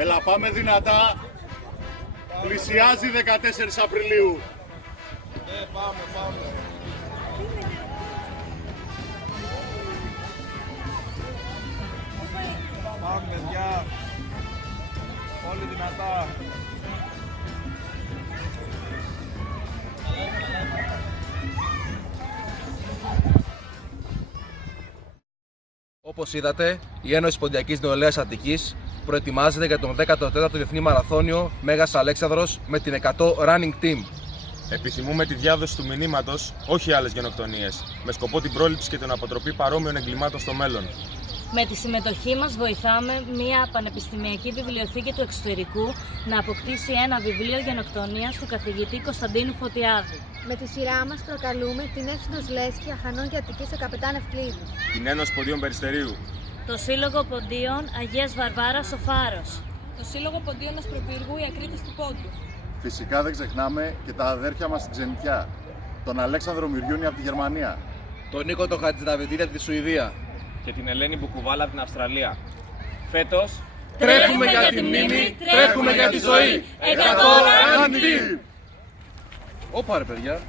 Έλα, πάμε δυνατά. Πλησιάζει 14 Απριλίου. Πάμε. Πάμε, παιδιά. Όλοι δυνατά. Όπως είδατε, η Ένωση Ποντιακής Νεολαίας Αττικής προετοιμάζεται για τον 14ο Διεθνή Μαραθώνιο Μέγας Αλέξανδρος με την 100 Running Team. Επιθυμούμε τη διάδοση του μηνύματος, όχι άλλες γενοκτονίες, με σκοπό την πρόληψη και την αποτροπή παρόμοιων εγκλημάτων στο μέλλον. Με τη συμμετοχή μας βοηθάμε μια πανεπιστημιακή βιβλιοθήκη του εξωτερικού να αποκτήσει ένα βιβλίο γενοκτονίας του καθηγητή Κωνσταντίνου Φωτιάδη. Με τη σειρά μας προκαλούμε την Εύσυνος Λέσχη Αχανών και Αττικής σε Καπετάν Ευκλήδη. Την Ένωση Ποντίων Περιστερίου. Το Σύλλογο Ποντίων Αγίας Βαρβάρας ο Φάρος. Το Σύλλογο Ποντίων Ασπροπύργου οι Ακρίτες του Πόντου. Φυσικά δεν ξεχνάμε και τα αδέρφια μας στην Ξενιτιά. Τον Αλέξανδρο Μυριούνι από τη Γερμανία. Τον Νίκο τον Χατζηδαβιδίδη από τη Σουηδία. Και την Ελένη Μπουκουβάλα από την Αυστραλία. Φέτος Τρέχουμε για τη μνήμη, τρέχουμε για τη ζωή. 100 Running Team! Όπα ρε παιδιά.